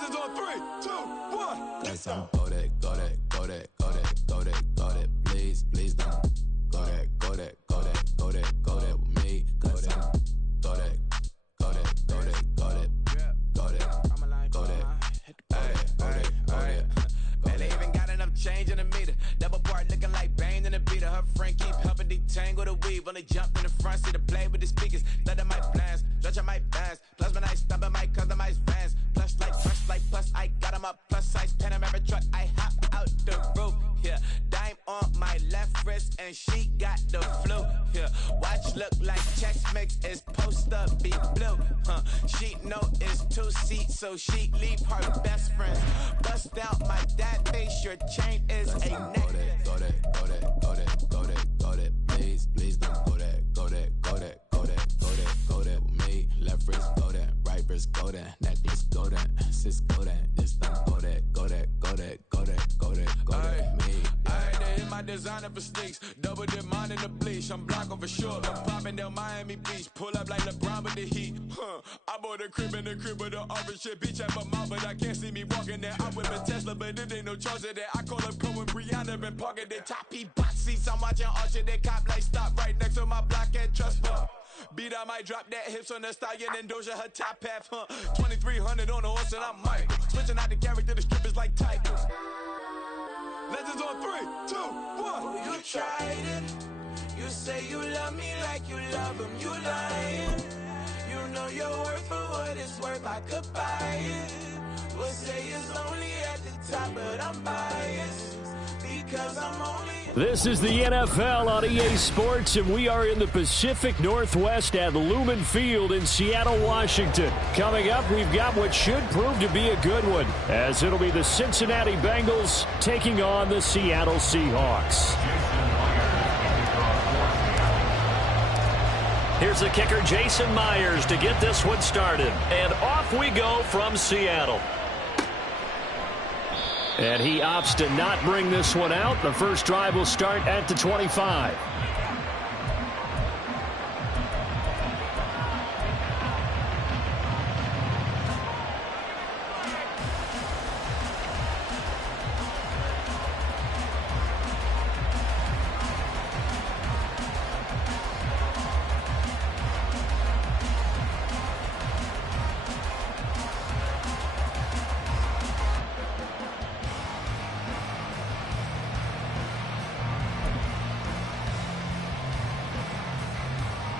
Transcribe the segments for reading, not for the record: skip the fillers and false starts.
Legends on 3, 2, 1. Let's go that, go that, go that, go that, go that, go that. Please, please don't. Go that, go that, go that, go that, go that with me. Go that, go that, go that, go that, go that, go that, go that, go that. Man, they even got enough change in the meter. Double part looking like Bane in the beater. Her friend keep helping detangle the weave. Only jumped in the front seat to play with the speakers. Let my plans, stretch on my fans. Plus when I stumble my customized vans. Plus I got them up. Plus size Panamera truck. I hop out the roof. Yeah, dime on my left wrist and she got the flu. Yeah, watch look like Chex Mix is supposed to be blue. She know it's 2 seats, so she leave her best friends. Bust out my dad face, your chain is a necklace. Go that, go that, go that, go that, go that. Please, please don't go that, go that, go that, go that, go that, go that with me. Left wrist go that, right wrist go that, necklace go that, sis go that, this don't go that, go that, go that, go that, go that, go that with me. I had to hit my designer for sneaks, double dip mine in the bleach. I'm blocking for sure. I'm popping down Miami Beach, pull up like LeBron with the heat. I bought a crib in the crib with the orange shit. Beach at my mouth, but I can't see me walking there. I whip a Tesla, but it ain't no charge of that. I call up Cohen, Brianna, been parking the top box seats. I'm watching Archer, they cop like stop right next to my block at Trust Fund. Beat, I might drop that hips on the stallion and Doja her top half. 2300 on the horse and I'm Mike. Switching out the character, the strippers like Tigers. Legends on 3, 2, 1. You tried it. You say you love me like you love him. You lying. You know your worth for what it's worth. I could buy it. We'll say it's lonely at the top, but I'm biased because I'm only. This is the NFL on EA Sports, and we are in the Pacific Northwest at Lumen Field in Seattle, Washington. Coming up, we've got what should prove to be a good one, as it'll be the Cincinnati Bengals taking on the Seattle Seahawks. Here's the kicker, Jason Myers, to get this one started. And off we go from Seattle. And he opts to not bring this one out. The first drive will start at the 25.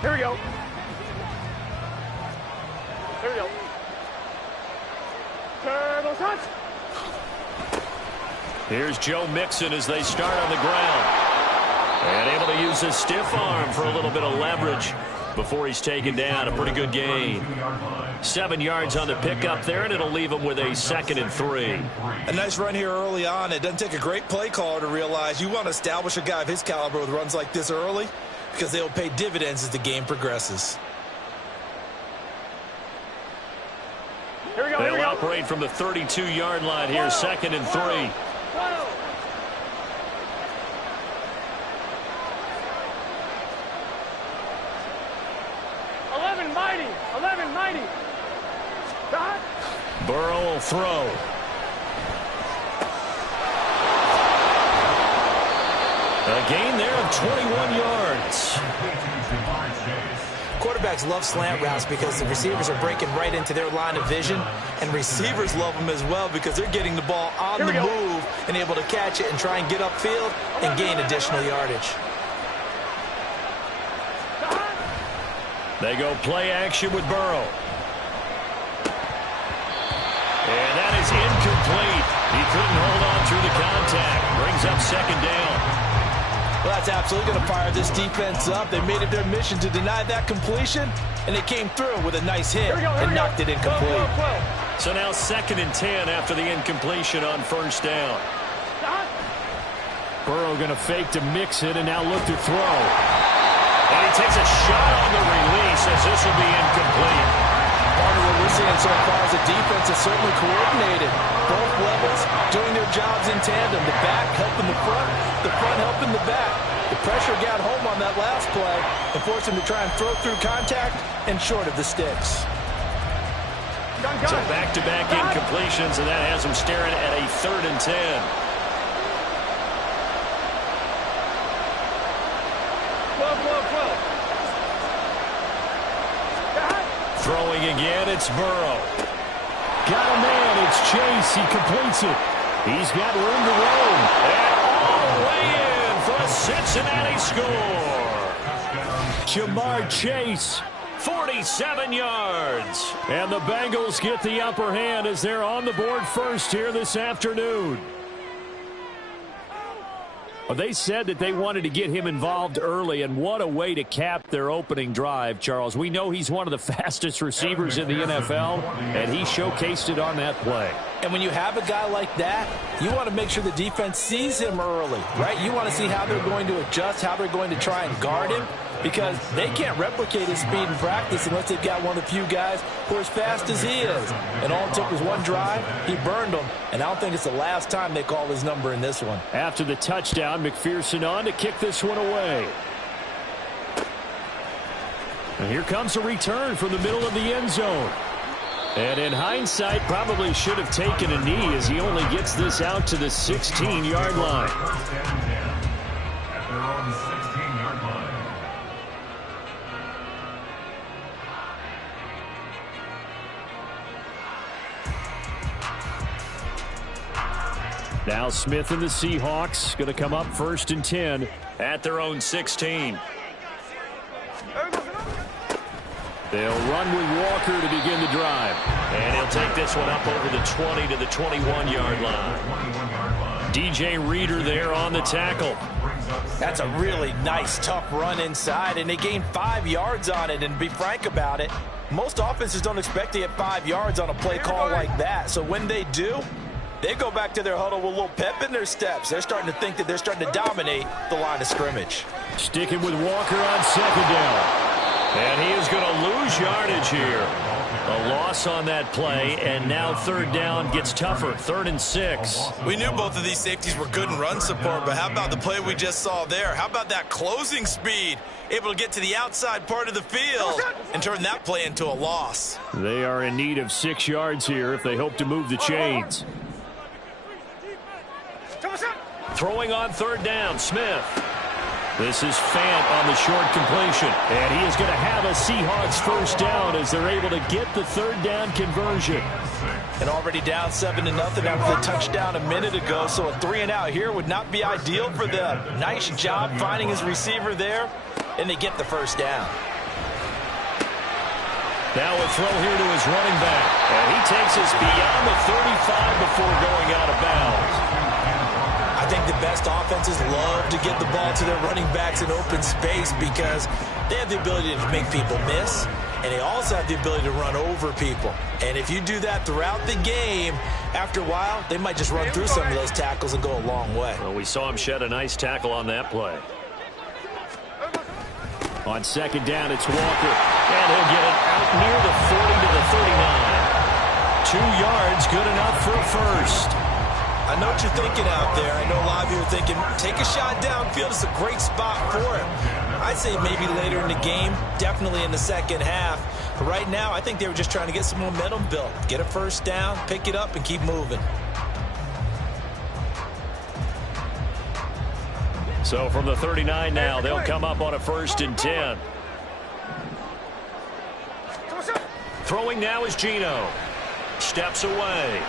Here we go. Here we go. Turtle touch. Here's Joe Mixon as they start on the ground. And able to use his stiff arm for a little bit of leverage before he's taken down. A pretty good gain. 7 yards on the pickup there, and it'll leave him with a 2nd and 3. A nice run here early on. It doesn't take a great play caller to realize you want to establish a guy of his caliber with runs like this early, because they'll pay dividends as the game progresses. Here we go. They'll operate from the 32-yard line here, 2nd and 3. 11 mighty. 11 mighty. Burrow will throw. A gain there of 21 yards. Quarterbacks love slant routes because the receivers are breaking right into their line of vision, and receivers love them as well because they're getting the ball on the move and able to catch it and try and get upfield and gain additional yardage. They go play action with Burrow. And that is incomplete. He couldn't hold on through the contact. Brings up 2nd down. Well, that's absolutely going to fire this defense up. They made it their mission to deny that completion, and they came through with a nice hit and knocked it incomplete. So now 2nd and 10 after the incompletion on 1st down. Burrow going to fake to mix it and now look to throw. And he takes a shot on the release as this will be incomplete. Part of what we're seeing so far is the defense is certainly coordinated. Both levels doing their jobs in tandem. The back helping the front helping the back. The pressure got home on that last play and forced him to try and throw through contact and short of the sticks. So back-to-back incompletions, and that has them staring at a 3rd and 10. Throwing again, it's Burrow. Got a man, it's Chase. He completes it. He's got room to roam. And all the way in for a Cincinnati score. Jamar Chase, 47 yards. And the Bengals get the upper hand as they're on the board first here this afternoon. Well, they said that they wanted to get him involved early, and what a way to cap their opening drive, Charles. We know he's one of the fastest receivers in the NFL, and he showcased it on that play. And when you have a guy like that, you want to make sure the defense sees him early, right? You want to see how they're going to adjust, how they're going to try and guard him, because they can't replicate his speed in practice unless they've got one of the few guys who are as fast as he is. And all it took was one drive. He burned them, and I don't think it's the last time they call his number in this one. After the touchdown, McPherson on to kick this one away. And here comes a return from the middle of the end zone. And in hindsight, probably should have taken a knee as he only gets this out to the 16-yard line. Now Smith and the Seahawks going to come up 1st and 10 at their own 16. They'll run with Walker to begin the drive. And he'll take this one up over the 20 to the 21-yard line. DJ Reader there on the tackle. That's a really nice, tough run inside, and they gained 5 yards on it. And to be frank about it, most offenses don't expect to get 5 yards on a play call like that. So when they do, they go back to their huddle with a little pep in their steps. They're starting to think that they're starting to dominate the line of scrimmage. Sticking with Walker on 2nd down. And he is going to lose yardage here. A loss on that play, and now 3rd down gets tougher. 3rd and 6. We knew both of these safeties were good in run support, but how about the play we just saw there? How about that closing speed? Able to get to the outside part of the field and turn that play into a loss. They are in need of 6 yards here if they hope to move the chains. Throwing on 3rd down, Smith. This is Fant on the short completion. And he is going to have a Seahawks 1st down as they're able to get the 3rd down conversion. And already down 7-0 after the touchdown a minute ago, so a 3-and-out here would not be ideal for them. Nice job finding his receiver there, and they get the 1st down. Now a throw here to his running back. And he takes us beyond the 35 before going out of bounds. I think the best offenses love to get the ball to their running backs in open space because they have the ability to make people miss, and they also have the ability to run over people. And if you do that throughout the game, after a while, they might just run through some of those tackles and go a long way. Well, we saw him shed a nice tackle on that play. On 2nd down, it's Walker, and he'll get it out near the 40 to the 39. 2 yards, good enough for a 1st. I know what you're thinking out there. I know a lot of you are thinking, take a shot downfield. It's a great spot for him. I'd say maybe later in the game, definitely in the 2nd half. But right now, I think they were just trying to get some momentum built. Get a 1st down, pick it up, and keep moving. So from the 39 now, they'll come up on a 1st and 10. Throwing now is Geno. Steps away.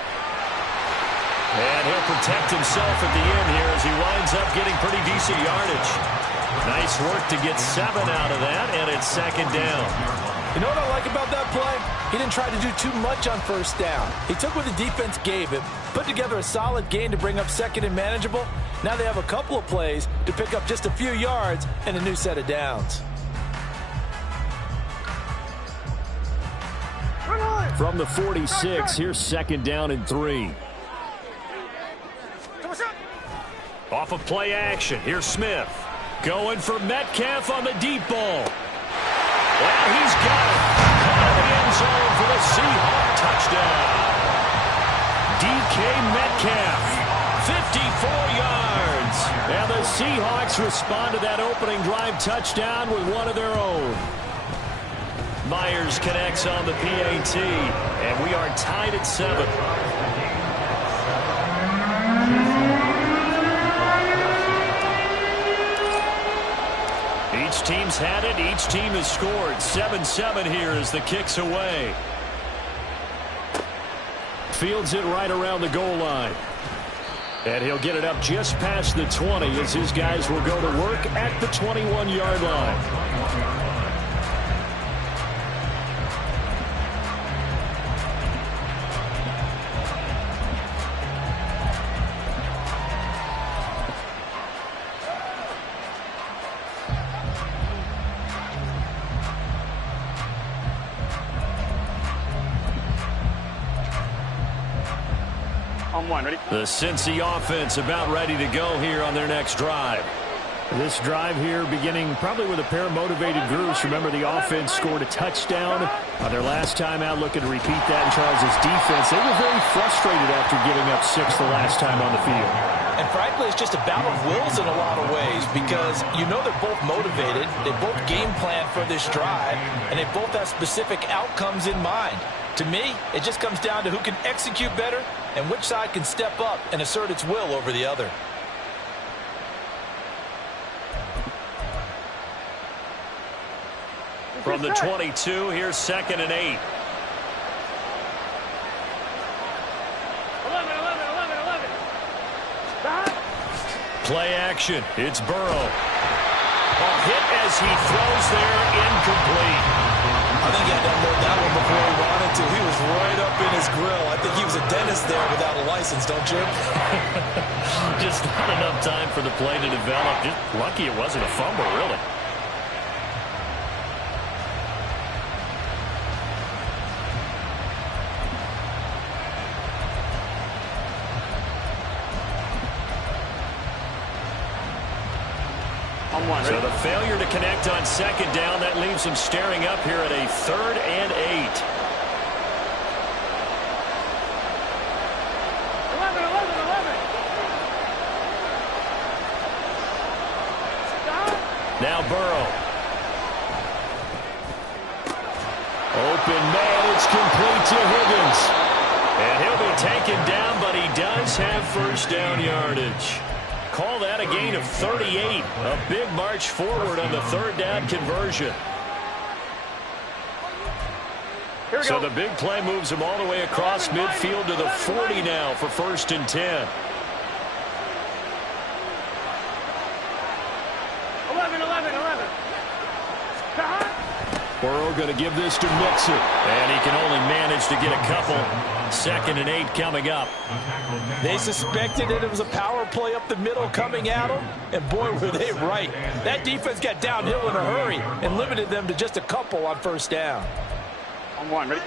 And he'll protect himself at the end here as he winds up getting pretty decent yardage. Nice work to get 7 out of that, and it's 2nd down. You know what I like about that play? He didn't try to do too much on 1st down. He took what the defense gave him, put together a solid gain to bring up 2nd and manageable. Now they have a couple of plays to pick up just a few yards and a new set of downs. From the 46, here's 2nd down and 3. Off of play action, here's Smith. Going for Metcalf on the deep ball. And he's got it. Caught in the end zone for the Seahawk touchdown. DK Metcalf, 54 yards. And the Seahawks respond to that opening drive touchdown with one of their own. Myers connects on the PAT, and we are tied at 7. Each team's had it. Each team has scored. 7-7 here as the kick's away. Fields it right around the goal line. And he'll get it up just past the 20 as his guys will go to work at the 21-yard line. Ready? The Cincy offense about ready to go here on their next drive. This drive here beginning probably with a pair of motivated groups. Remember, the offense scored a touchdown on their last time out, looking to repeat that in Charles' defense. They were very frustrated after giving up 6 the last time on the field. And frankly, it's just a battle of wills in a lot of ways because you know they're both motivated. They both game plan for this drive, and they both have specific outcomes in mind. To me, it just comes down to who can execute better and which side can step up and assert its will over the other. From the 22, here's 2nd and 8. 11. Play action. It's Burrow. A hit as he throws there, incomplete. I think he had to unload that one before he wanted to. He was right up in his grill. I think he was a dentist there without a license, don't you? Just not enough time for the play to develop. Just lucky it wasn't a fumble, really. So the failure to connect on 2nd down, that leaves him staring up here at a 3rd and 8. 11. Now Burrow. Open man, it's complete to Higgins. And he'll be taken down, but he does have first down yardage. Call that a gain of 38. A big march forward on the 3rd down conversion. So the big play moves him all the way across midfield to the 40 now for 1st and 10. 11. Burrow going to give this to Mixon. And he can only manage to get a couple. 2nd and 8 coming up. They suspected it was a power play up the middle coming at them, and boy, were they right. That defense got downhill in a hurry and limited them to just a couple on 1st down. On 1, ready?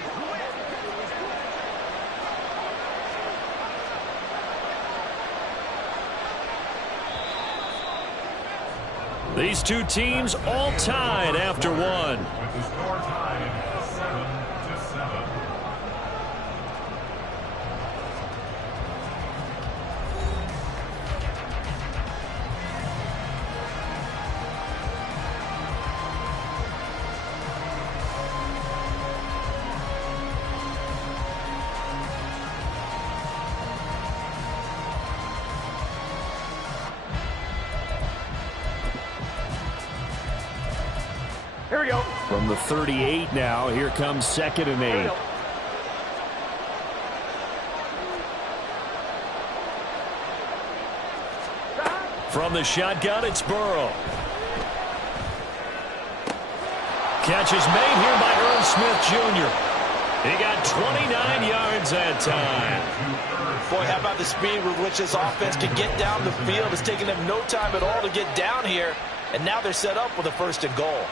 These two teams all tied after 1. With the score tied 7-7. Here we go. From the 38 now, here comes 2nd and 8. From the shotgun, it's Burrow. Catch is made here by Earl Smith Jr. He got 29 yards that time. Boy, how about the speed with which this offense can get down the field? It's taken them no time at all to get down here, and now they're set up with a 1st and goal.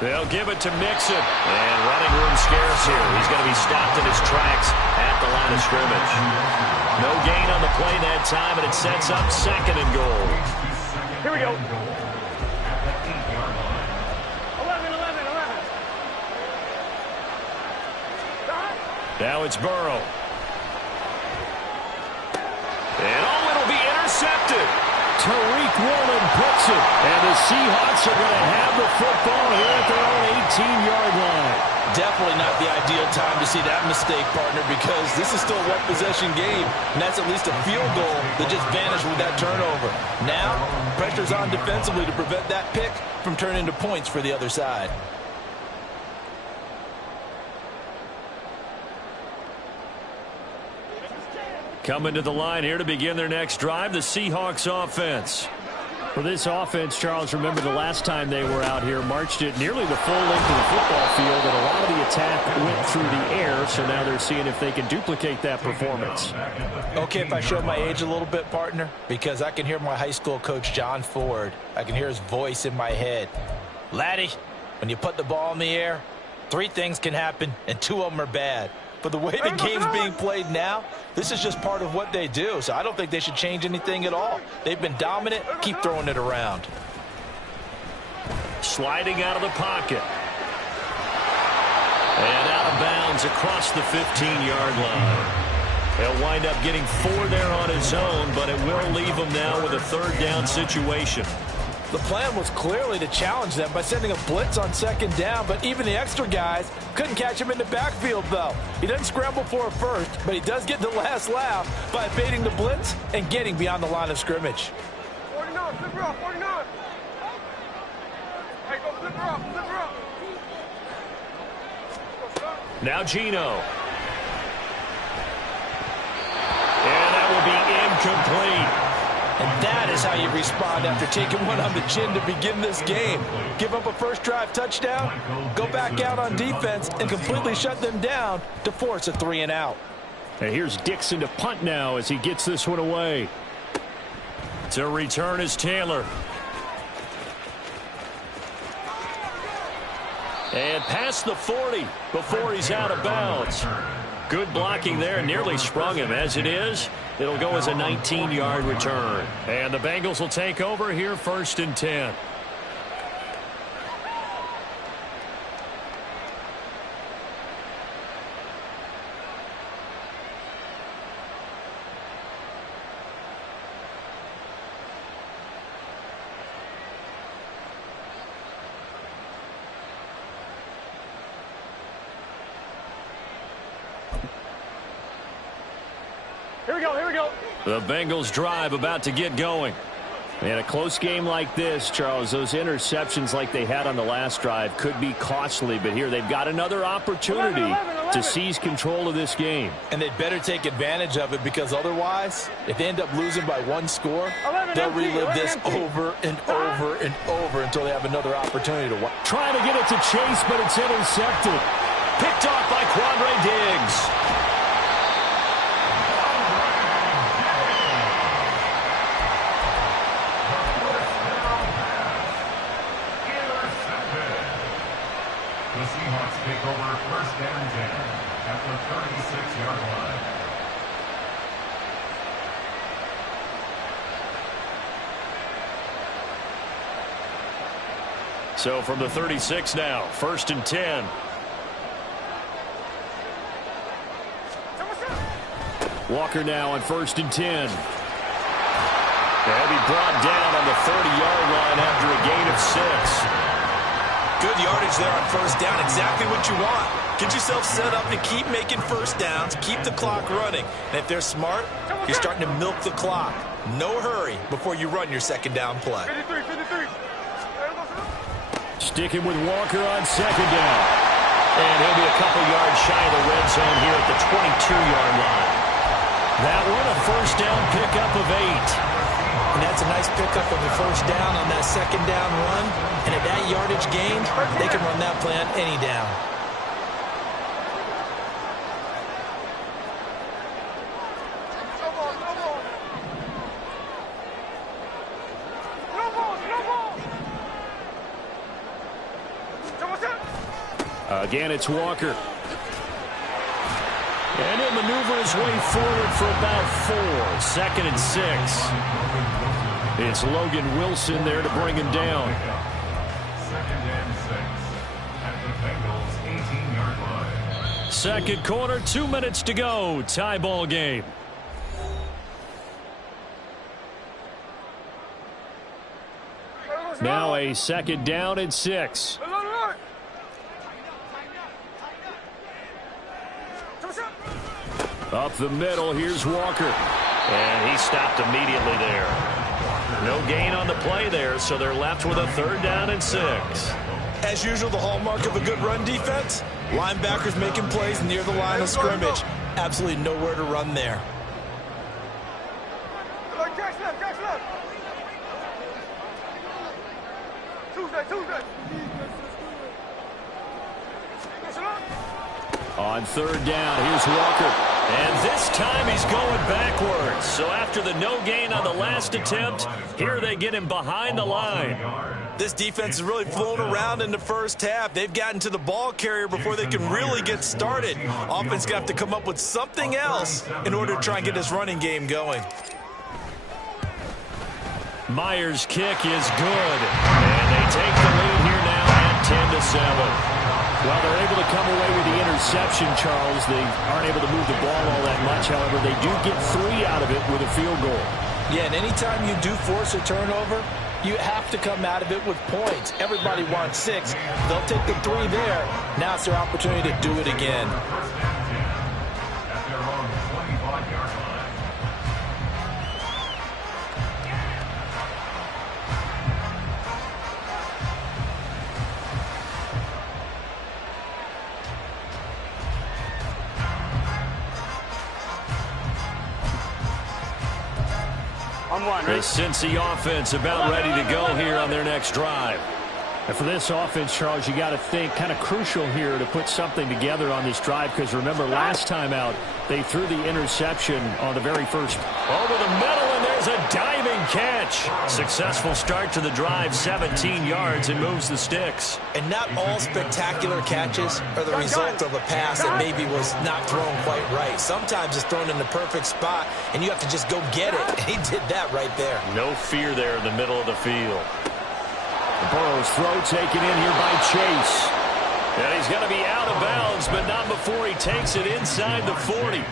They'll give it to Mixon. And running room scarce here. He's going to be stopped in his tracks at the line of scrimmage. No gain on the play that time, and it sets up 2nd and goal. Here we go. 11, 11, 11. Now it's Burrow. And it'll be intercepted. Tariq Woolen picks it. And the Seahawks are going to have the football here at their own 18-yard line. Definitely not the ideal time to see that mistake, partner, because this is still a one-possession game, and that's at least a field goal that just vanished with that turnover. Now, pressure's on defensively to prevent that pick from turning into points for the other side. Coming to the line here to begin their next drive, the Seahawks offense. For this offense, Charles, remember the last time they were out here, marched it nearly the full length of the football field, and a lot of the attack went through the air, so now they're seeing if they can duplicate that performance. Okay, if I show my age a little bit, partner, because I can hear my high school coach, John Ford. I can hear his voice in my head. Laddie, when you put the ball in the air, 3 things can happen, and 2 of them are bad. But the way the game's being played now, this is just part of what they do. So I don't think they should change anything at all. They've been dominant. Keep throwing it around. Sliding out of the pocket. And out of bounds across the 15-yard line. He'll wind up getting 4 there on his own, but it will leave him now with a 3rd down situation. The plan was clearly to challenge them by sending a blitz on 2nd down, but even the extra guys couldn't catch him in the backfield, though. He doesn't scramble for a first, but he does get the last laugh by evading the blitz and getting beyond the line of scrimmage. 49, flip her up, 49. Hey, go flip her up, flip her up. Now Geno. And that will be incomplete. And that is how you respond after taking one on the chin to begin this game. Give up a first drive touchdown, go back out on defense, and completely shut them down to force a 3 and out. And here's Dixon to punt now as he gets this one away. To return is Taylor. And past the 40 before he's out of bounds. Good blocking there, nearly sprung him. As it is, it'll go as a 19-yard return. And the Bengals will take over here 1st and 10. Here we go, here we go. The Bengals drive about to get going. In a close game like this, Charles, those interceptions like they had on the last drive could be costly, but here they've got another opportunity to seize control of this game. And they'd better take advantage of it, because otherwise, if they end up losing by 1 score, they'll relive this over and over and over until they have another opportunity to win. Trying to get it to Chase, but it's intercepted. Picked off by Quandre Diggs. The Seahawks take over 1st and 10 at the 36-yard line. So from the 36 now, 1st and 10. Walker now on 1st and 10. They'll be brought down on the 30-yard line after a gain of 6. Good yardage there on 1st down. Exactly what you want. Get yourself set up to keep making 1st downs, keep the clock running. And if they're smart, you're starting to milk the clock. No hurry before you run your 2nd down play. 53, 53. Sticking with Walker on 2nd down. And he'll be a couple yards shy of the red zone here at the 22-yard line. That one a 1st down pickup of 8. And that's a nice pickup of the 1st down on that 2nd down run. And at that yardage gained, they can run that play on any down. No ball. Again, it's Walker. And he'll maneuver his way forward for about 4. 2nd and 6. It's Logan Wilson there to bring him down. 2nd and 6 at the Bengals 18-yard line. Second quarter, 2 minutes to go. Tie ball game. Now a 2nd down and 6. Up the middle, here's Walker. And he stopped immediately there. No gain on the play there, so they're left with a 3rd down and 6. As usual, the hallmark of a good run defense, linebackers making plays near the line of scrimmage. Absolutely nowhere to run there. On 3rd down, here's Walker. And this time he's going backwards. So after the no gain on the last attempt, here they get him behind the line. This defense has really flown around in the first half. They've gotten to the ball carrier before they can really get started. Offense got to come up with something else in order to try and get this running game going. Myers' kick is good. And they take the lead here now at 10-7. Well, they're able to come away with the interception, Charles. They aren't able to move the ball all that much. However, they do get 3 out of it with a field goal. Yeah, and anytime you do force a turnover, you have to come out of it with points. Everybody wants 6. They'll take the 3 there. Now it's their opportunity to do it again. At their own 25-yard line. The Cincy offense about ready to go here on their next drive. And for this offense, Charles, you got to think kind of crucial here to put something together on this drive, because remember last time out they threw the interception on the very first. Over the middle, and there's a diving catch. Successful start to the drive, 17 yards, and moves the sticks. And not all spectacular catches are the result of a pass that maybe was not thrown quite right. Sometimes it's thrown in the perfect spot, and you have to just go get it. And he did that right there. No fear there in the middle of the field. Burrow's throw taken in here by Chase. And he's going to be out of bounds, but not before he takes it inside the 40.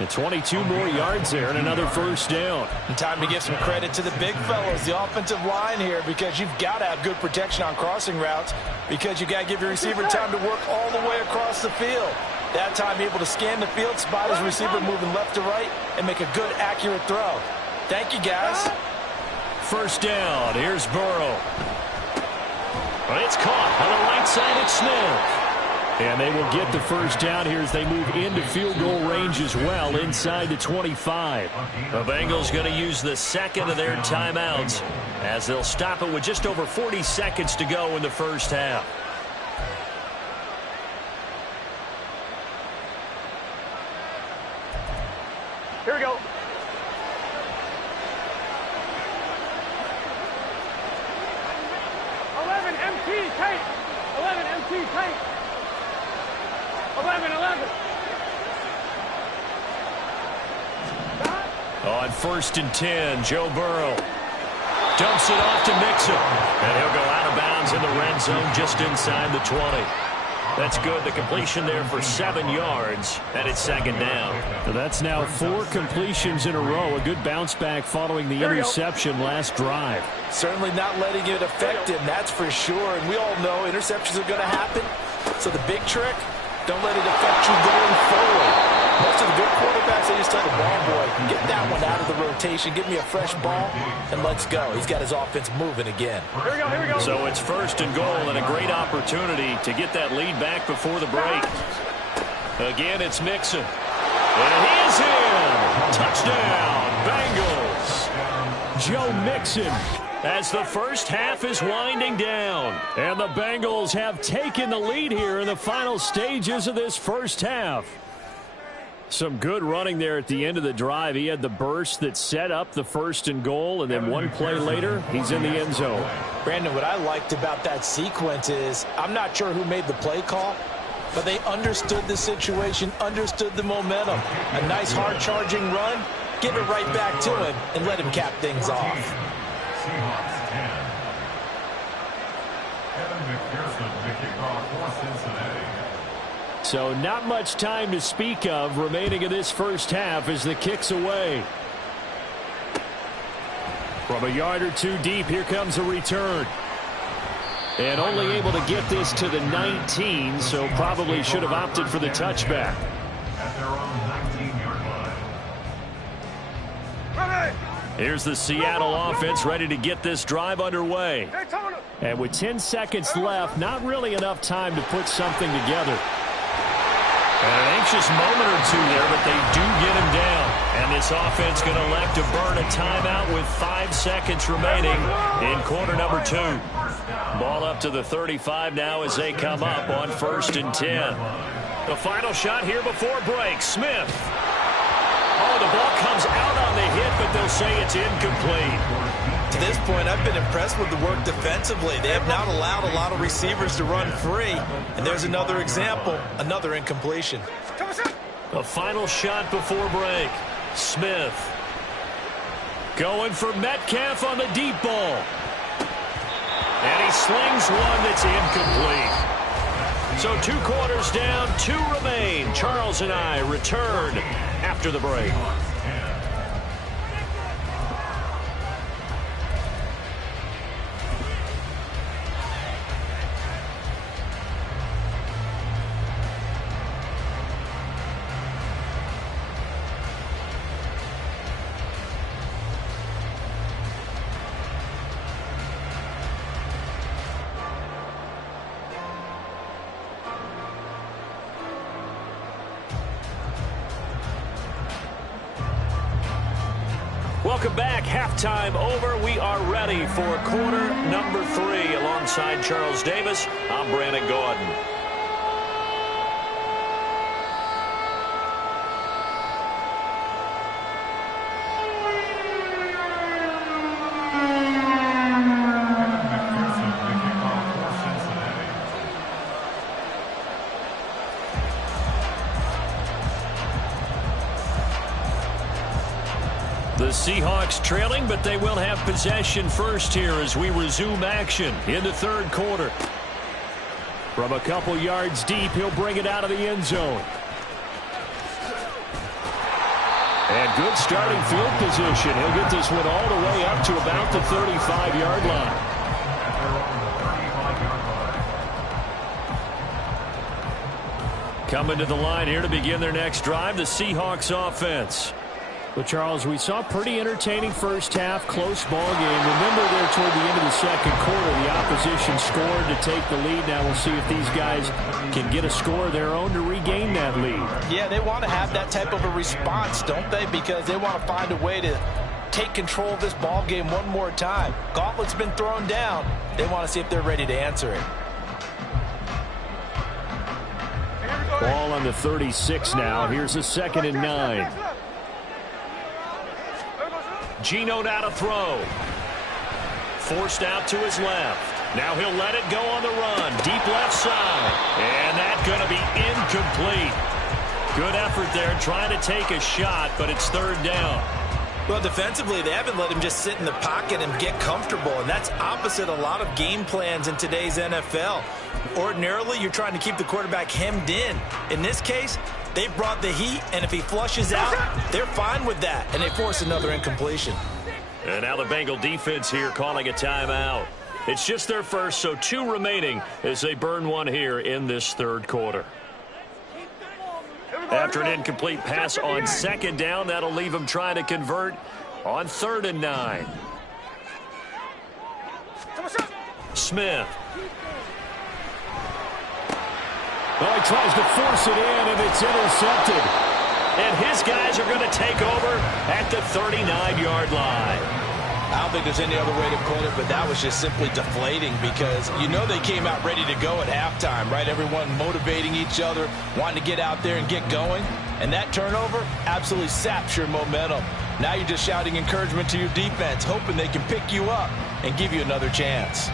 And 22 more yards there and another 1st down. And time to give some credit to the big fellows, the offensive line here, because you've got to have good protection on crossing routes, because you've got to give your receiver time to work all the way across the field. That time able to scan the field, spot his receiver moving left to right, and make a good, accurate throw. Thank you, guys. 1st down. Here's Burrow. But it's caught on the right side at Smith. And they will get the 1st down here as they move into field goal range as well, inside the 25. The Bengals going to use the 2nd of their timeouts as they'll stop it with just over 40 seconds to go in the first half. Here we go. Tight. 11, MT, tight. 11. On 1st and 10, Joe Burrow dumps it off to Mixon. And he'll go out of bounds in the red zone just inside the 20. That's good. The completion there for 7 yards, and it's 2nd down. So that's now 4 completions in a row. A good bounce back following the interception last drive. Certainly not letting it affect him, that's for sure. And we all know interceptions are going to happen. So the big trick, don't let it affect you going forward. Most of the good quarterbacks, they just tell the ball boy, get that one out of the rotation, give me a fresh ball, and let's go. He's got his offense moving again. Here we go. So it's 1st and goal, and a great opportunity to get that lead back before the break. Again, it's Mixon. And he is in. Touchdown, Bengals. Joe Mixon, as the first half is winding down. And the Bengals have taken the lead here in the final stages of this first half. Some good running there at the end of the drive. He had the burst that set up the 1st and goal, and then one play later, he's in the end zone. Brandon, what I liked about that sequence is I'm not sure who made the play call, but they understood the situation, understood the momentum. A nice hard-charging run, give it right back to him, and let him cap things off. Seahawks 10. Kevin McPherson making off for Cincinnati. So not much time to speak of remaining in this first half as the kick's away. From a yard or two deep, here comes a return. And only able to get this to the 19, so probably should have opted for the touchback. At their own 19-yard line. Here's the Seattle offense ready to get this drive underway. And with 10 seconds left, not really enough time to put something together. And an anxious moment or two there, but they do get him down. And this offense going to elect to burn a timeout with 5 seconds remaining in quarter number 2. Ball up to the 35 now as they come up on 1st and 10. The final shot here before break. Smith. Oh, the ball comes out on the hit, but they'll say it's incomplete. To this point, I've been impressed with the work defensively. They have not allowed a lot of receivers to run free. And there's another example, another incompletion. The final shot before break. Smith. Going for Metcalf on the deep ball. And he slings one that's incomplete. So 2 quarters down, 2 remain. Charles and I return after the break. Welcome back. Halftime over. We are ready for quarter number 3. Alongside Charles Davis, I'm Brandon Gordon. The Seahawks trailing, but they will have possession first here as we resume action in the 3rd quarter. From a couple yards deep, he'll bring it out of the end zone. And good starting field position. He'll get this one all the way up to about the 35-yard line. Coming to the line here to begin their next drive, the Seahawks offense. Well, Charles, we saw a pretty entertaining first half, close ball game. Remember there toward the end of the 2nd quarter, the opposition scored to take the lead. Now we'll see if these guys can get a score of their own to regain that lead. Yeah, they want to have that type of a response, don't they? Because they want to find a way to take control of this ball game one more time. Gauntlet's been thrown down. They want to see if they're ready to answer it. Ball on the 36 now. Here's a 2nd and 9. Geno now to throw. Forced out to his left. Now he'll let it go on the run. Deep left side. And that's going to be incomplete. Good effort there trying to take a shot, but it's 3rd down. Well, defensively, they haven't let him just sit in the pocket and get comfortable, and that's opposite a lot of game plans in today's NFL. Ordinarily, you're trying to keep the quarterback hemmed in. In this case, they brought the heat, and if he flushes out, they're fine with that, and they force another incompletion. And now the Bengal defense here calling a timeout. It's just their first, so 2 remaining as they burn one here in this 3rd quarter. After an incomplete pass on 2nd down, that'll leave them trying to convert on 3rd and 9. Smith. Well, he tries to force it in, and it's intercepted. And his guys are going to take over at the 39-yard line. I don't think there's any other way to put it, but that was just simply deflating because you know they came out ready to go at halftime, right? Everyone motivating each other, wanting to get out there and get going. And that turnover absolutely saps your momentum. Now you're just shouting encouragement to your defense, hoping they can pick you up and give you another chance.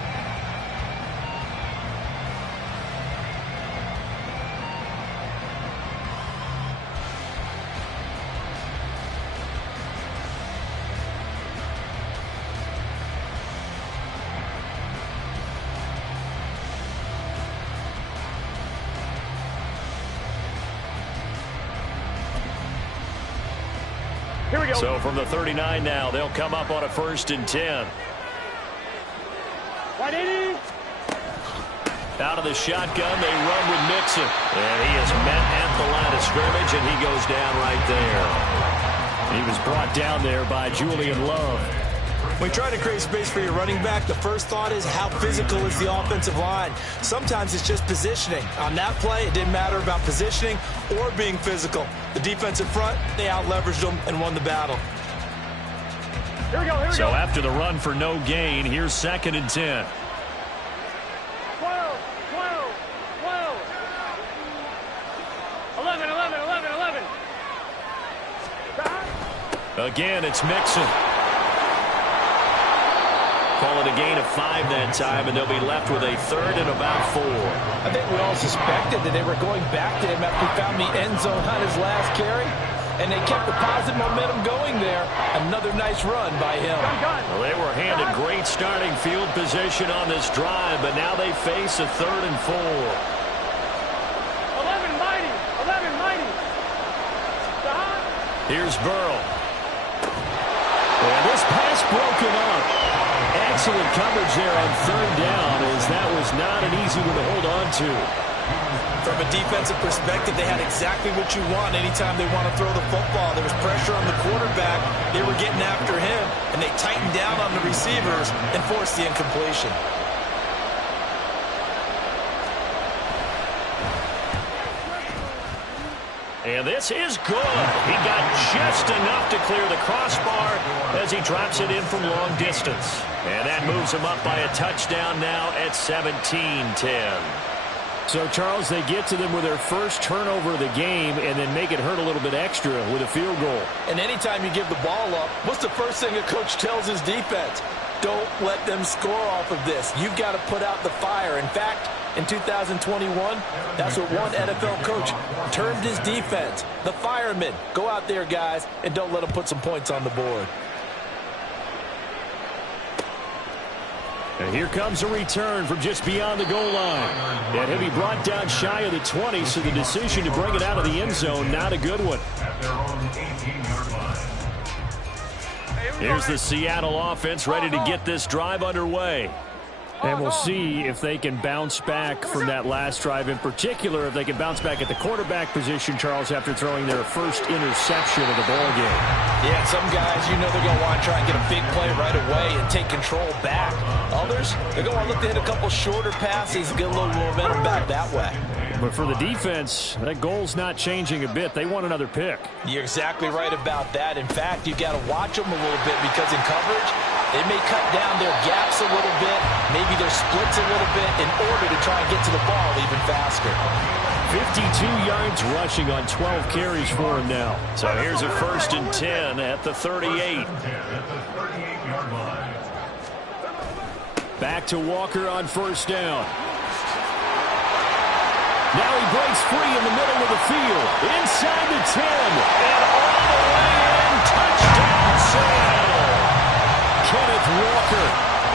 Here we go. So from the 39 now, they'll come up on a 1st and 10. Out of the shotgun, they run with Mixon. And he is met at the line of scrimmage, and he goes down right there. He was brought down there by Julian Love. When you try to create space for your running back, the first thought is how physical is the offensive line. Sometimes it's just positioning. On that play, it didn't matter about positioning or being physical. The defensive front, they out-leveraged them and won the battle. Here we go. So after the run for no gain, here's 2nd and 10. 12, 11. Again, it's Mixon. Call it a gain of 5 that time, and they'll be left with a 3rd and about 4. I think we all suspected that they were going back to him after he found the end zone on his last carry, and they kept the positive momentum going there. Another nice run by him. Well, they were handed great starting field position on this drive, but now they face a 3rd and 4. 11 mighty. Here's Burrow. And this pass broken up. Excellent coverage there on 3rd down, as that was not an easy one to hold on to. From a defensive perspective, they had exactly what you want anytime they want to throw the football. There was pressure on the quarterback. They were getting after him, and they tightened down on the receivers and forced the incompletion. And this is good. He got just enough to clear the crossbar as he drops it in from long distance. And that moves him up by a touchdown now at 17-10. So, Charles, they get to them with their first turnover of the game and then make it hurt a little bit extra with a field goal. And anytime you give the ball up, what's the first thing a coach tells his defense? Don't let them score off of this. You've got to put out the fire. In fact, in 2021, that's what one NFL coach termed his defense. The firemen. Go out there, guys, and don't let them put some points on the board. And here comes a return from just beyond the goal line. And he'll be brought down shy of the 20, so the decision to bring it out of the end zone, not a good one. Here's the Seattle offense ready to get this drive underway. And we'll see if they can bounce back from that last drive, in particular if they can bounce back at the quarterback position, Charles, after throwing their first interception of the ballgame. Yeah, some guys, you know they're going to want to try and get a big play right away and take control back. Others, they're going to look to hit a couple shorter passes and get a little momentum back that way. But for the defense, that goal's not changing a bit. They want another pick. You're exactly right about that. In fact, you've got to watch them a little bit because in coverage, they may cut down their gaps a little bit, maybe their splits a little bit in order to try and get to the ball even faster. 52 yards rushing on 12 carries for him now. So here's a 1st and 10 at the 38. Back to Walker on 1st down. Now he breaks free in the middle of the field. Inside the 10. And all the way in. Touchdown, Seattle. Kenneth Walker,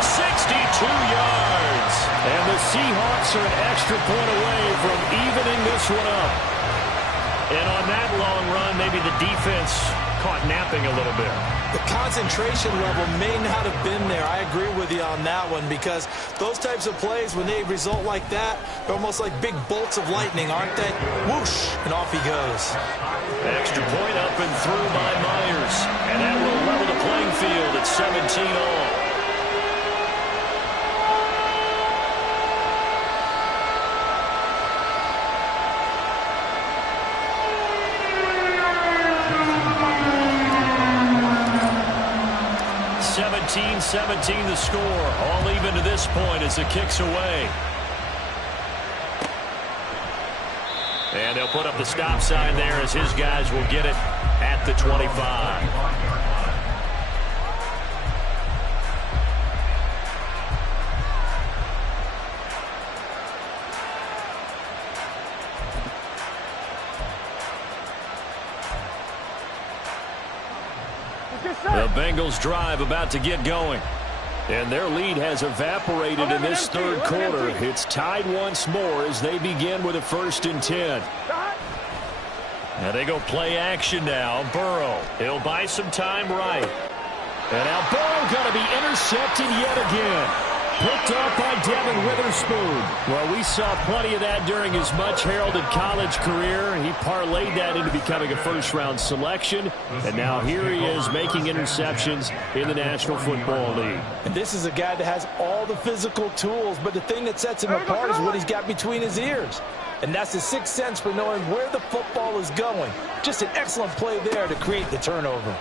62 yards. And the Seahawks are an extra point away from evening this one up. And on that long run, maybe the defense caught napping a little bit. The concentration level may not have been there. I agree with you on that one because those types of plays, when they result like that, they're almost like big bolts of lightning, aren't they? Whoosh, and off he goes. Extra point up and through by Myers. And that will level the playing field at 17 all. 17-17 the score. All even to this point as the kick's away. And they'll put up the stop sign there as his guys will get it at the 25. The Bengals drive about to get going. And their lead has evaporated in this third quarter. It's tied once more as they begin with a 1st and 10. Now they go play action now. Burrow. He'll buy some time right. And now Burrow going to be intercepted yet again. Picked off by Devin Witherspoon. Well, we saw plenty of that during his much-heralded college career. He parlayed that into becoming a first-round selection. And now here he is making interceptions in the National Football League. And this is a guy that has all the physical tools, but the thing that sets him apart is what he's got between his ears. And that's his sixth sense for knowing where the football is going. Just an excellent play there to create the turnover.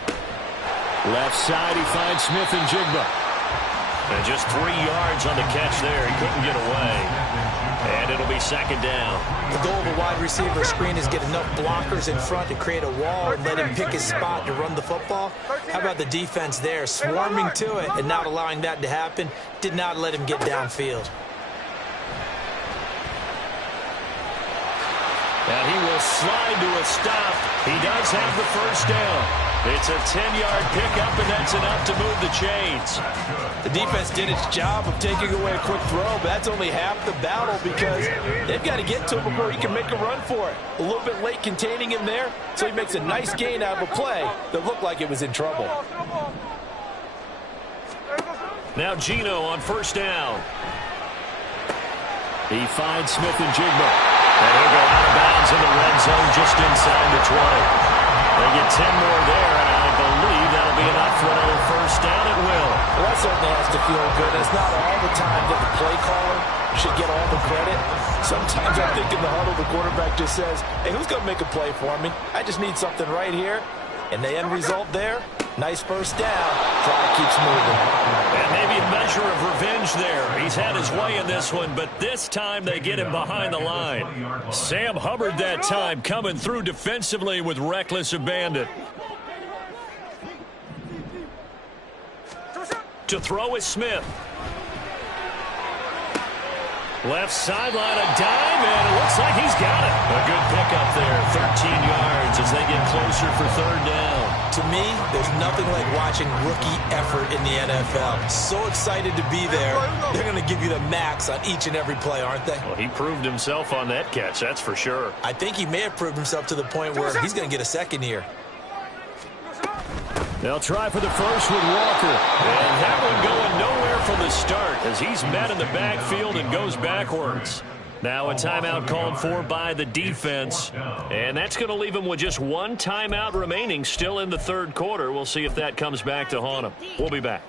Left side, he finds Smith and Jigba. And just 3 yards on the catch there. He couldn't get away. And it'll be 2nd down. The goal of a wide receiver screen is get enough blockers in front to create a wall and let him pick his spot to run the football. How about the defense there, swarming to it and not allowing that to happen? Did not let him get downfield. And he will slide to a stop. He does have the 1st down. It's a 10-yard pickup, and that's enough to move the chains. The defense did its job of taking away a quick throw, but that's only half the battle because they've got to get to him before he can make a run for it. A little bit late containing him there, so he makes a nice gain out of a play that looked like it was in trouble. Now Geno on 1st down. He finds Smith and Jigba. And he'll go out of bounds in the red zone just inside the 20. They get 10 more there, and I believe that'll be enough for another 1st down. It will. Well, that certainly has to feel good. It's not all the time that the play caller should get all the credit. Sometimes I think in the huddle, the quarterback just says, hey, who's going to make a play for me? I just need something right here. And the end result there, nice 1st down. Clock keeps moving. And maybe a measure of revenge there. He's had his way in this one, but this time they get him behind the line. Sam Hubbard that time coming through defensively with reckless abandon. To throw is Smith. Left sideline, a dime, and it looks like he's got it. A good pickup there, 13 yards as they get closer for 3rd down. To me, there's nothing like watching rookie effort in the NFL. So excited to be there. They're going to give you the max on each and every play, aren't they? Well, he proved himself on that catch, that's for sure. I think he may have proved himself to the point where he's going to get a 2nd here. They'll try for the 1st with Walker. And that one going nowhere from the start as he's met in the backfield and goes backwards. Now a timeout called for by the defense. And that's going to leave him with just 1 timeout remaining still in the 3rd quarter. We'll see if that comes back to haunt him. We'll be back.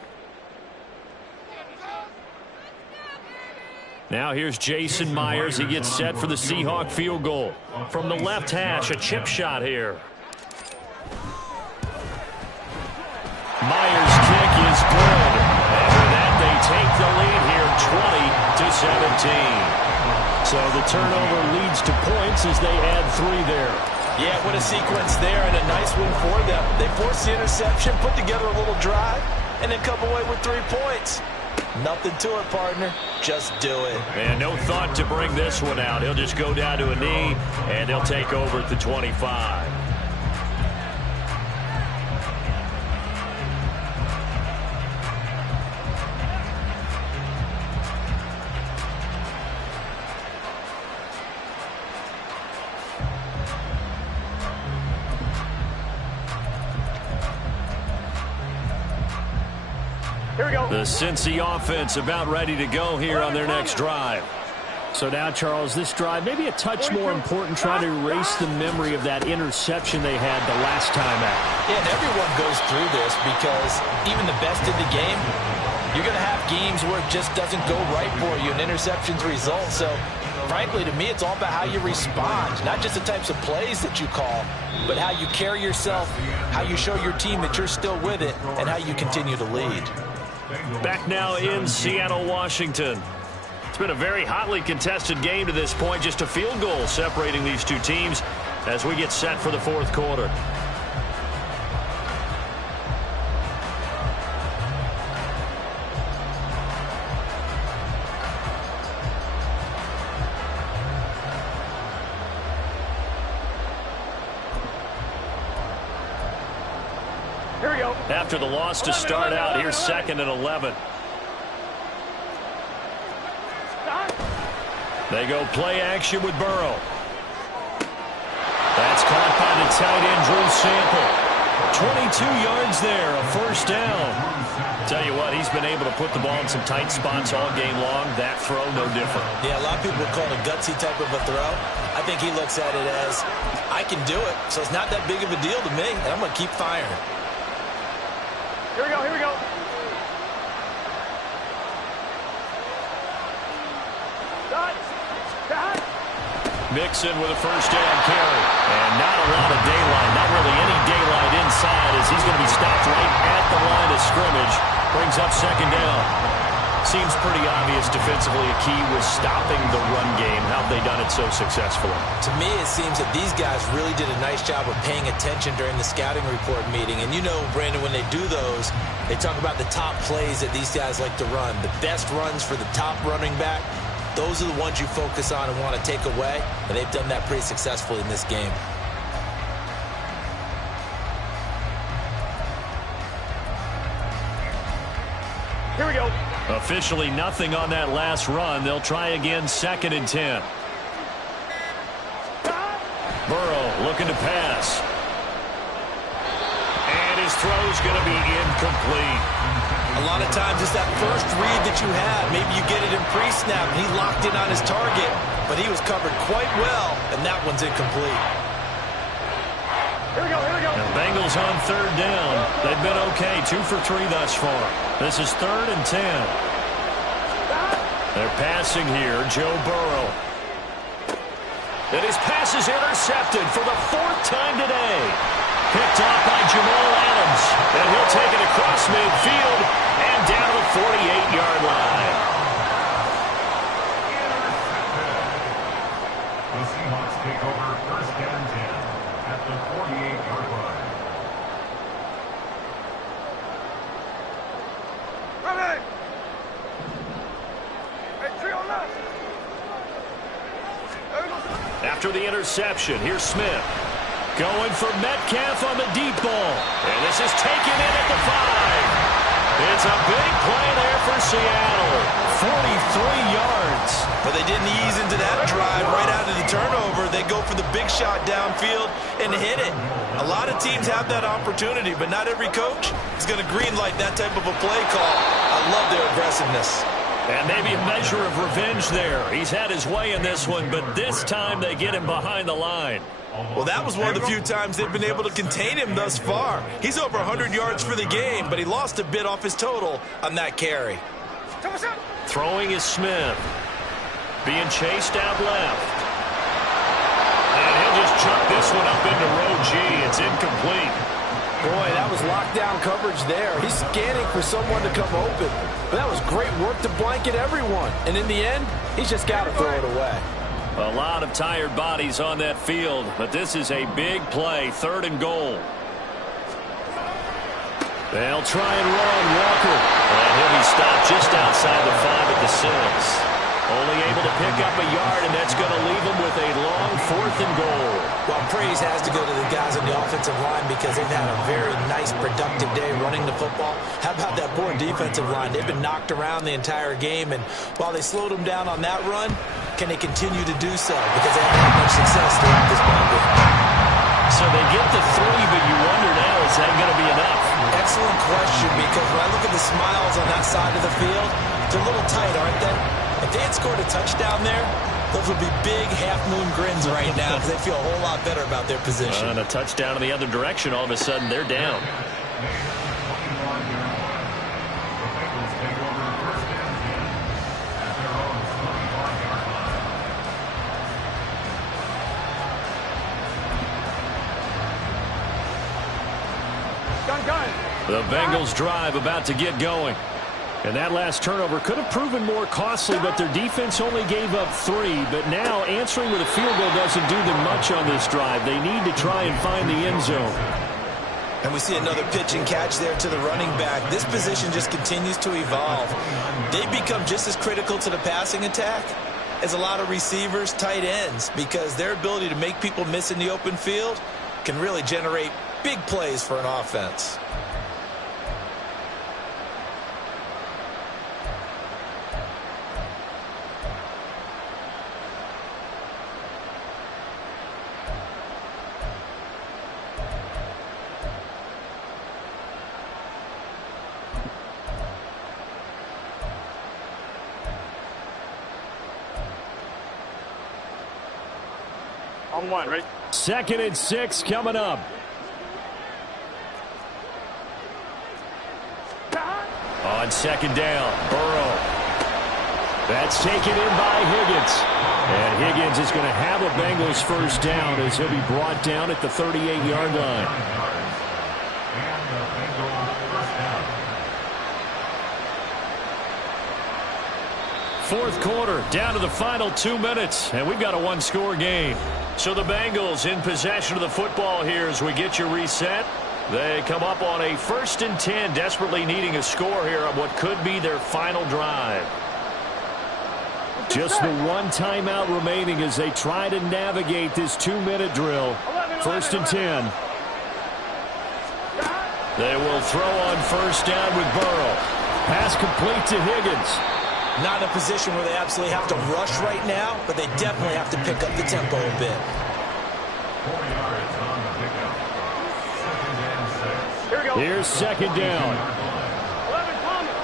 Now here's Jason Myers. He gets set for the Seahawk field goal. From the left hash, a chip shot here. Myers' kick is good. After that, they take the lead here 20-17. So the turnover leads to points as they add 3 there. Yeah, what a sequence there and a nice one for them. They force the interception, put together a little drive, and then come away with 3 points. Nothing to it, partner. Just do it. And no thought to bring this one out. He'll just go down to a knee, and they'll take over at the 25. The Cincy offense about ready to go here on their next drive. So now, Charles, this drive maybe a touch more important, trying to erase the memory of that interception they had the last time out. Yeah, and everyone goes through this because even the best in the game, you're going to have games where it just doesn't go right for you and interceptions result. So, frankly, to me, it's all about how you respond, not just the types of plays that you call, but how you carry yourself, how you show your team that you're still with it, and how you continue to lead. Back now in Seattle, Washington. It's been a very hotly contested game to this point. Just a field goal separating these two teams as we get set for the fourth quarter. Here we go. After the loss to start out, here's 2nd and 11. They go play action with Burrow. That's caught by the tight end, Drew Sample. 22 yards there, a first down. Tell you what, he's been able to put the ball in some tight spots all game long. That throw, no different. Yeah, a lot of people would call it a gutsy type of a throw. I think he looks at it as, I can do it, so it's not that big of a deal to me, and I'm going to keep firing. Here we go, here we go. Mixon with a first down carry. And not a lot of daylight, not really any daylight inside as he's going to be stopped right at the line of scrimmage. Brings up 2nd down. Seems pretty obvious defensively a key was stopping the run game. How have they done it so successfully? To me, it seems that these guys really did a nice job of paying attention during the scouting report meeting. And you know, Brandon, when they do those, they talk about the top plays that these guys like to run. The best runs for the top running back. Those are the ones you focus on and want to take away, and they've done that pretty successfully in this game. Here we go. Officially nothing on that last run. They'll try again, 2nd and 10. Burrow looking to pass. And his throw's going to be incomplete. A lot of times it's that first read that you had. Maybe you get it in pre-snap, and he locked in on his target, but he was covered quite well, and that one's incomplete. Here we go, here we go. The Bengals on 3rd down. They've been okay, 2 for 3 thus far. This is 3rd and 10. They're passing here, Joe Burrow. And his pass is intercepted for the 4th time today. Picked off by Jamal Adams. And he'll take it across midfield and down the 48-yard line. The Seahawks take over 1st and 10 at the 48-yard line. Ready. Hey, three on left. After the interception, here's Smith. Going for Metcalf on the deep ball. And this is taken in at the 5. It's a big play there for Seattle. 43 yards. But they didn't ease into that drive right out of the turnover. They go for the big shot downfield and hit it. A lot of teams have that opportunity, but not every coach is going to greenlight that type of a play call. I love their aggressiveness. And maybe a measure of revenge there. He's had his way in this one, but this time they get him behind the line. Well, that was one of the few times they've been able to contain him thus far. He's over 100 yards for the game, but he lost a bit off his total on that carry. Throwing is Smith. Being chased out left. And he'll just chuck this one up into row G. It's incomplete. Boy, that was lockdown coverage there. He's scanning for someone to come open. But that was great work to blanket everyone. And in the end, he's just got to throw it away. A lot of tired bodies on that field, but this is a big play, 3rd and goal. They'll try and run Walker. And he'll be stopped just outside the 5 at the 6. Only able to pick up a yard, and that's going to leave him with a long 4th and goal. Well, praise has to go to the guys on the offensive line because they've had a very nice, productive day running the football. How about that poor defensive line? They've been knocked around the entire game, and while they slowed them down on that run, can they continue to do so? Because they haven't had much success throughout this ball game. So they get the 3, but you wonder now, is that going to be enough? Excellent question, because when I look at the smiles on that side of the field, they're a little tight, aren't they? If they had scored a touchdown there, those would be big half-moon grins right now because they feel a whole lot better about their position. And a touchdown in the other direction, all of a sudden they're down. The Bengals drive about to get going. And that last turnover could have proven more costly, but their defense only gave up 3. But now answering with a field goal doesn't do them much on this drive. They need to try and find the end zone. And we see another pitch and catch there to the running back. This position just continues to evolve. They become just as critical to the passing attack as a lot of receivers, tight ends, because their ability to make people miss in the open field can really generate big plays for an offense. On 1, right? 2nd and 6 coming up. On 2nd down, Burrow. That's taken in by Higgins. And Higgins is going to have a Bengals first down as he'll be brought down at the 38-yard line. Fourth quarter, down to the final 2 minutes, and we've got a one-score game. So the Bengals in possession of the football here as we get you reset. They come up on a 1st and 10, desperately needing a score here on what could be their final drive. Just the one timeout remaining as they try to navigate this 2-minute drill. 1st and 10. They will throw on 1st down with Burrow. Pass complete to Higgins. Not in a position where they absolutely have to rush right now, but they definitely have to pick up the tempo a bit. 4 yards on the pickup. 2nd and 6. Here we go. Here's 2nd down. 11, Thomas.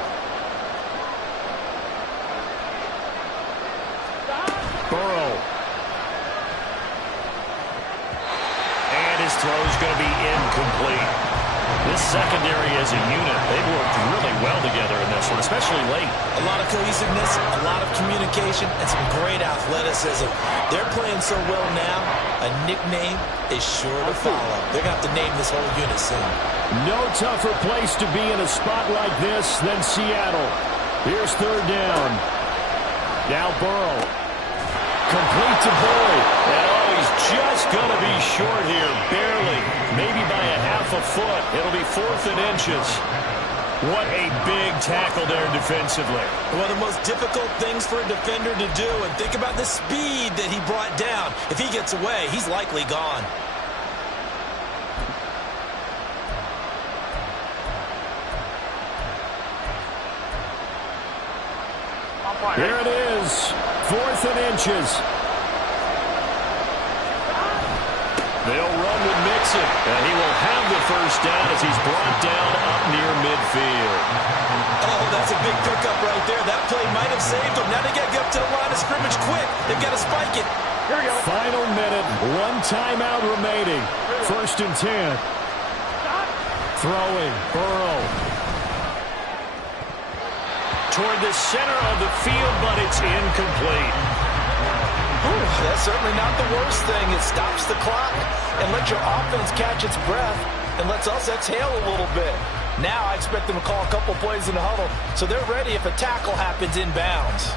Burrow. And his throw is going to be incomplete. This secondary as a unit, they've worked really well together in this one, especially late. A lot of cohesiveness, a lot of communication, and some great athleticism. They're playing so well now, a nickname is sure to follow. They're going to have to name this whole unit soon. No tougher place to be in a spot like this than Seattle. Here's 3rd down. Now Burrow. Complete to Boyd. And he's just going to be short here, barely. Maybe by a half a foot. It'll be 4th and inches. What a big tackle there defensively. One of the most difficult things for a defender to do, and think about the speed that he brought down. If he gets away, he's likely gone. Here it is, 4th and inches. They'll run with Mixon, and he will have the first down as he's brought down up near midfield. Oh, that's a big pickup right there. That play might have saved them. Now they got to get up to the line of scrimmage quick. They've got to spike it. Here we go. Final minute, 1 timeout remaining. 1st and 10. Throwing, Burrow. Toward the center of the field, but it's incomplete. That's certainly not the worst thing. It stops the clock and lets your offense catch its breath and lets us exhale a little bit. Now I expect them to call a couple plays in the huddle so they're ready if a tackle happens inbounds.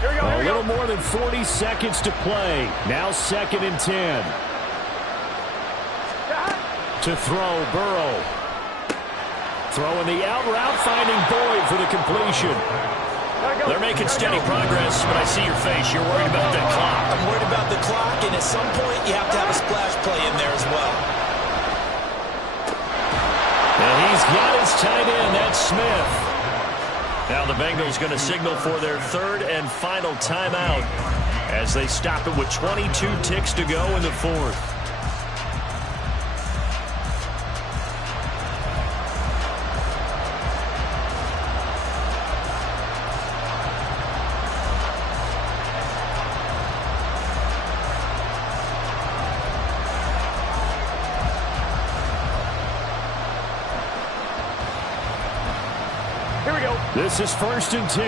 A little more than 40 seconds to play. Now 2nd and 10. To throw, Burrow. Throwing the out route, finding Boyd for the completion. They're making steady progress, but I see your face. You're worried about that clock. I'm worried about the clock, and at some point, you have to have a splash play in there as well. And he's got his tight end. That's Smith. Now the Bengals going to signal for their 3rd and final timeout as they stop it with 22 ticks to go in the 4th. Here we go. This is 1st and 10.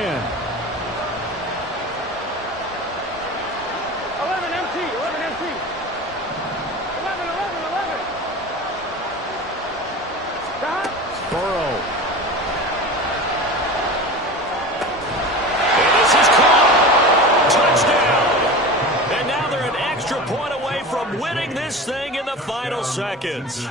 11 MT, 11 MT. 11. points.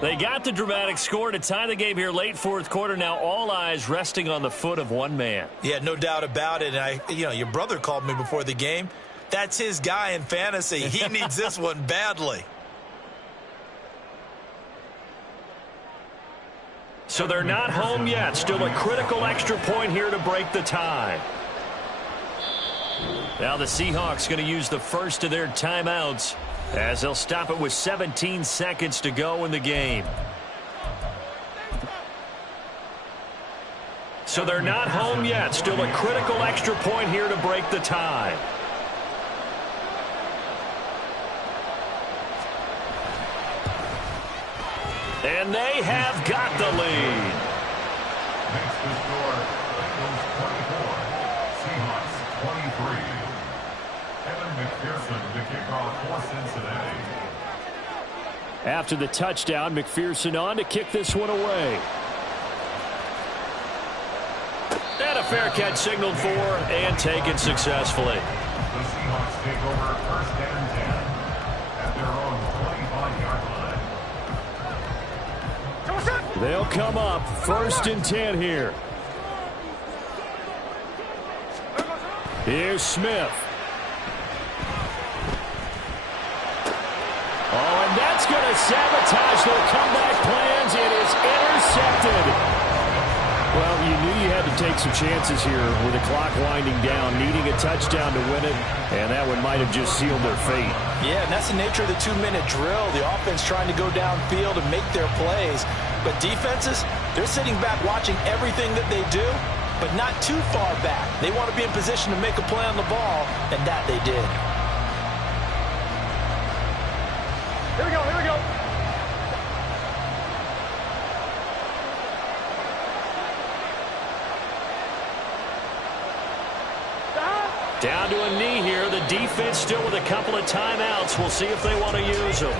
They got the dramatic score to tie the game here late fourth quarter. Now all eyes resting on the foot of one man. Yeah, no doubt about it. And your brother called me before the game. That's his guy in fantasy. He needs this one badly. So they're not home yet. Still a critical extra point here to break the tie. Now the Seahawks going to use the first of their timeouts as they'll stop it with 17 seconds to go in the game. So they're not home yet. Still a critical extra point here to break the tie. And they have got the lead. Makes the score Bengals 24, Seahawks 23. Evan McPherson to kick off for Cincinnati. After the touchdown, McPherson on to kick this one away. And a fair catch signaled for and taken successfully. The Seahawks take over first and 10 at their own 25-yard line. They'll come up first and 10 here. Here's Smith. Oh, and that's going to sabotage their comeback plans. It is intercepted. Well, you knew you had to take some chances here with the clock winding down, needing a touchdown to win it, and that one might have just sealed their fate. Yeah, and that's the nature of the 2-minute drill. The offense trying to go downfield and make their plays. But defenses, they're sitting back watching everything that they do, but not too far back. They want to be in position to make a play on the ball, and that they did. Here we go, here we go. Down to a knee here. The defense still with a couple of timeouts. We'll see if they want to use them.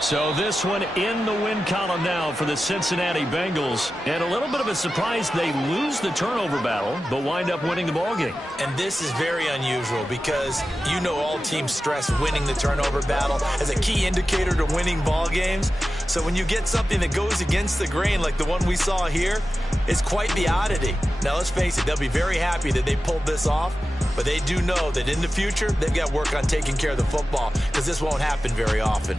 So this one in the win column now for the Cincinnati Bengals. And a little bit of a surprise, they lose the turnover battle, but wind up winning the ballgame. And this is very unusual because you know all teams stress winning the turnover battle as a key indicator to winning ball games. So when you get something that goes against the grain like the one we saw here, it's quite the oddity. Now let's face it, they'll be very happy that they pulled this off, but they do know that in the future they've got work on taking care of the football because this won't happen very often.